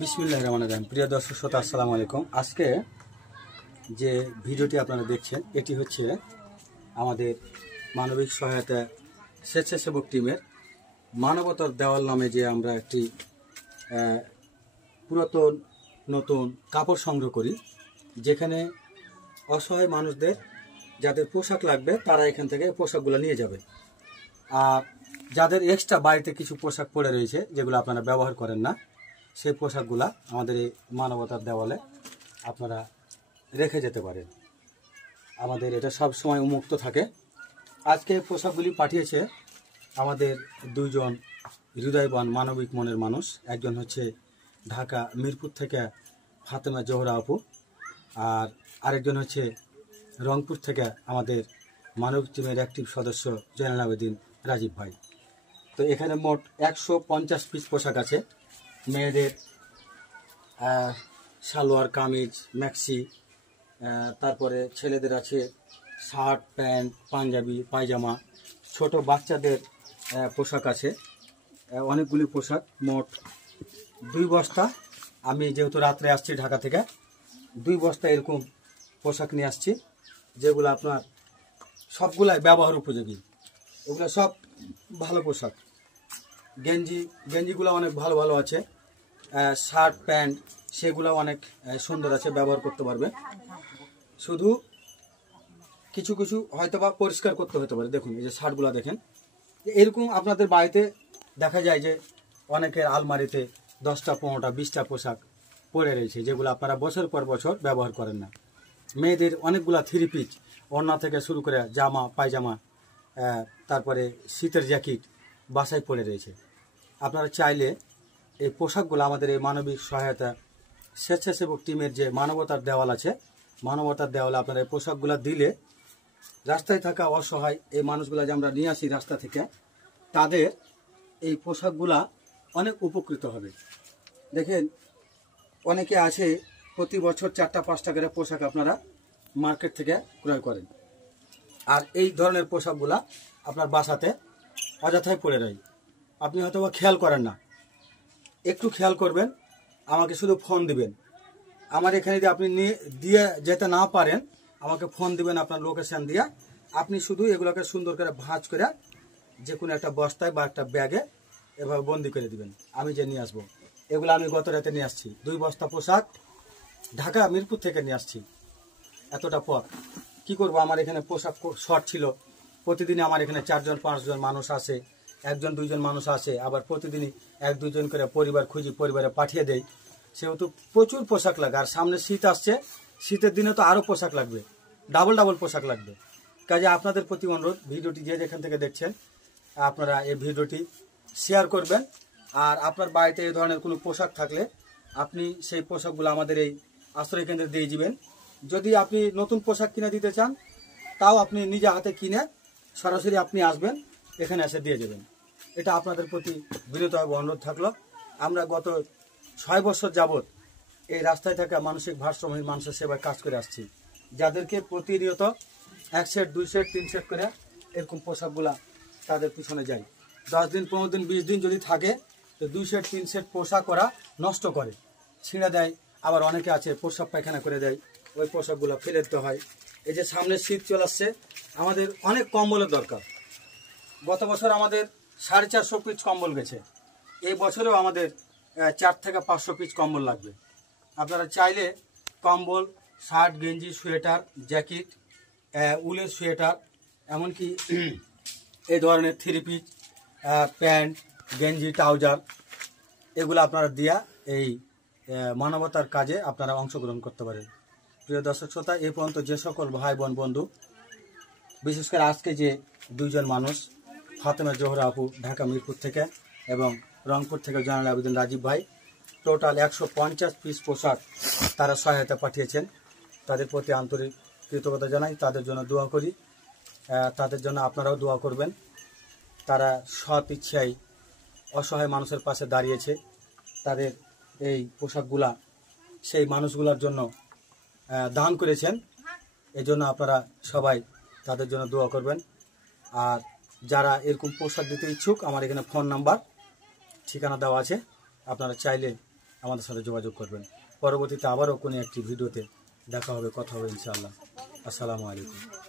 বিসমিল্লাহির রহমানির রহিম। প্রিয় দর্শক শ্রোতা, আসসালামু আলাইকুম। আজকে যে ভিডিওটি আপনারা দেখছেন এটি হচ্ছে আমাদের মানবিক সহায়তা স্বেচ্ছাসেবক টিমের মানবতার দেওয়াল নামে যে আমরা একটি পুরাতন নতুন কাপড় সংগ্রহ করি, যেখানে অসহায় মানুষদের যাদের পোশাক লাগবে তারা এখান থেকে পোশাকগুলো নিয়ে যাবে। আর যাদের এক্সট্রা বাড়িতে কিছু পোশাক পড়ে রয়েছে যেগুলো আপনারা ব্যবহার করেন না, সেই পোশাকগুলা আমাদের এই মানবতার দেওয়ালে আপনারা রেখে যেতে পারেন। আমাদের এটা সব সময় উন্মুক্ত থাকে। আজকে পোশাকগুলি পাঠিয়েছে আমাদের দুইজন হৃদয়বান মানবিক মনের মানুষ। একজন হচ্ছে ঢাকা মিরপুর থেকে ফাতেমা জোহরা আপু, আর আরেকজন হচ্ছে রংপুর থেকে আমাদের মানবিক টিমের অ্যাক্টিভ সদস্য জয়নাল আবেদিন রাজীব ভাই। তো এখানে মোট 150 পিস পোশাক আছে। মেয়েদের সালোয়ার কামিজ, ম্যাক্সি, তারপরে ছেলেদের আছে শার্ট, প্যান্ট, পাঞ্জাবি, পায়জামা, ছোট বাচ্চাদের পোশাক আছে অনেকগুলি পোশাক। মোট 2 বস্তা, আমি যেহেতু রাত্রে আসছি ঢাকা থেকে, 2 বস্তা এরকম পোশাক নিয়ে আসছি, যেগুলো আপনার সবগুলাই ব্যবহার উপযোগী। ওগুলো সব ভালো পোশাক। গেঞ্জিগুলো অনেক ভালো ভালো আছে, শার্ট প্যান্ট সেগুলো অনেক সুন্দর আছে, ব্যবহার করতে পারবে। শুধু কিছু কিছু হয়তো বা পরিষ্কার করতে হতে পারে। দেখুন এই যে শার্টগুলো দেখেন, এরকম আপনাদের বাড়িতে দেখা যায় যে অনেকের আলমারিতে 10টা 15টা 20টা পোশাক পড়ে রয়েছে, যেগুলো আপনারা বছর পর বছর ব্যবহার করেন না। মেয়েদের অনেকগুলা 3 পিস, ওড়না থেকে শুরু করে জামা, পায়জামা, তারপরে শীতের জ্যাকেট বাসায় পড়ে রয়েছে। আপনারা চাইলে এই পোশাকগুলো আমাদের এই মানবিক সহায়তা স্বেচ্ছাসেবক টিমের যে মানবতার দেওয়াল আছে, মানবতার দেওয়ালে আপনারা এই পোশাকগুলো দিলে রাস্তায় থাকা অসহায় এই মানুষগুলো যে আমরা নিয়ে আসি রাস্তা থেকে, তাদের এই পোশাকগুলা অনেক উপকৃত হবে। দেখেন অনেকে আছে প্রতি বছর 4টা 5টা করে পোশাক আপনারা মার্কেট থেকে ক্রয় করেন, আর এই ধরনের পোশাকগুলা আপনার বাসাতে অযথায় পড়ে রয়। আপনি হয়তো বা খেয়াল করেন না, একটু খেয়াল করবেন, আমাকে শুধু ফোন দিবেন। আমার এখানে যদি আপনি নিয়ে দিয়ে যেতে না পারেন, আমাকে ফোন দিবেন আপনার লোকেশন দিয়ে। আপনি শুধু এগুলোকে সুন্দর করে ভাঁজ করে যে কোনো একটা বস্তায় বা একটা ব্যাগে এভাবে বন্দি করে দিবেন, আমি যে নিয়ে আসবো। এগুলো আমি গত রাতে নিয়ে আসছি, 2 বস্তা পোশাক ঢাকা মিরপুর থেকে নিয়ে আসছি। এতটা পথ কি করব, আমার এখানে পোশাক শর্ট ছিল। প্রতিদিনই আমার এখানে 4 জন 5 জন মানুষ আসে, 1 জন 2 জন মানুষ আসে, আবার প্রতিদিনই 1 2 জন করে পরিবার খুঁজি, পরিবারে পাঠিয়ে দেয়। সেহেতু প্রচুর পোশাক লাগে, আর সামনে শীত আসছে, শীতের দিনে তো আরও পোশাক লাগবে, ডাবল পোশাক লাগবে। কাজে আপনাদের প্রতি অনুরোধ, ভিডিওটি যে যেখান থেকে দেখছেন আপনারা এই ভিডিওটি শেয়ার করবেন। আর আপনার বাড়িতে এই ধরনের কোনো পোশাক থাকলে আপনি সেই পোশাকগুলো আমাদের এই আশ্রয় কেন্দ্রে দিয়ে দিবেন। যদি আপনি নতুন পোশাক কিনে দিতে চান, তাও আপনি নিজে হাতে কিনে সরাসরি আপনি আসবেন, এখানে এসে দিয়ে যাবেন। এটা আপনাদের প্রতি বিনীতভাবে অনুরোধ থাকলো। আমরা গত 6 বছর যাবৎ এই রাস্তায় থাকা মানসিক ভারসাম্যহীন মানুষের সেবায় কাজ করে আসছি, যাদেরকে প্রতিনিয়ত 1 সেট 2 সেট 3 সেট করে এরকম পোশাকগুলা তাদের পিছনে যায়। 10 দিন 15 দিন 20 দিন যদি থাকে, তো 2 সেট 3 সেট পোশাক ওরা নষ্ট করে, ছিঁড়ে দেয়। আবার অনেকে আছে প্রস্রাব পায়খানা করে দেয়, ওই পোশাকগুলো ফেলে দিতে হয়। এই যে সামনে শীত চলে আসছে, আমাদের অনেক কম্বলের দরকার। গত বছর আমাদের 450 পিস কম্বল গেছে, এই বছরেও আমাদের 4 থেকে 500 পিস কম্বল লাগবে। আপনারা চাইলে কম্বল, শার্ট, গেঞ্জি, সোয়েটার, জ্যাকেট, উলের সোয়েটার, এমনকি এই ধরনের 3 পিস প্যান্ট, গেঞ্জি, ট্রাউজার, এগুলো আপনারা দিয়া এই মানবতার কাজে আপনারা অংশগ্রহণ করতে পারেন। প্রিয় দর্শক শ্রোতা, এই পর্যন্ত যে সকল ভাই বোন বন্ধু, বিশেষ করে আজকে যে 2 জন মানুষ, ফাতেমা জোহরা আপু ঢাকা মিরপুর থেকে এবং রংপুর থেকে জয়নাল আবেদিন রাজীব ভাই, টোটাল 150 পিস পোশাক তারা সহায়তা পাঠিয়েছেন, তাদের প্রতি আন্তরিক কৃতজ্ঞতা জানাই। তাদের জন্য দোয়া করি, তাদের জন্য আপনারাও দোয়া করবেন। তারা সৎ ইচ্ছায় অসহায় মানুষের পাশে দাঁড়িয়েছে। তাদের এই পোশাকগুলা সেই মানুষগুলোর জন্য দান করেছেন, এজন্য আপনারা সবাই তাদের জন্য দোয়া করবেন। আর যারা এরকম পোশাক দিতে ইচ্ছুক, আমার এখানে ফোন নাম্বার ঠিকানা দেওয়া আছে, আপনারা চাইলে আমাদের সাথে যোগাযোগ করবেন। পরবর্তীতে আবারও কোনো একটি ভিডিওতে দেখা হবে, কথা হবে ইনশাআল্লাহ। আসসালামু আলাইকুম।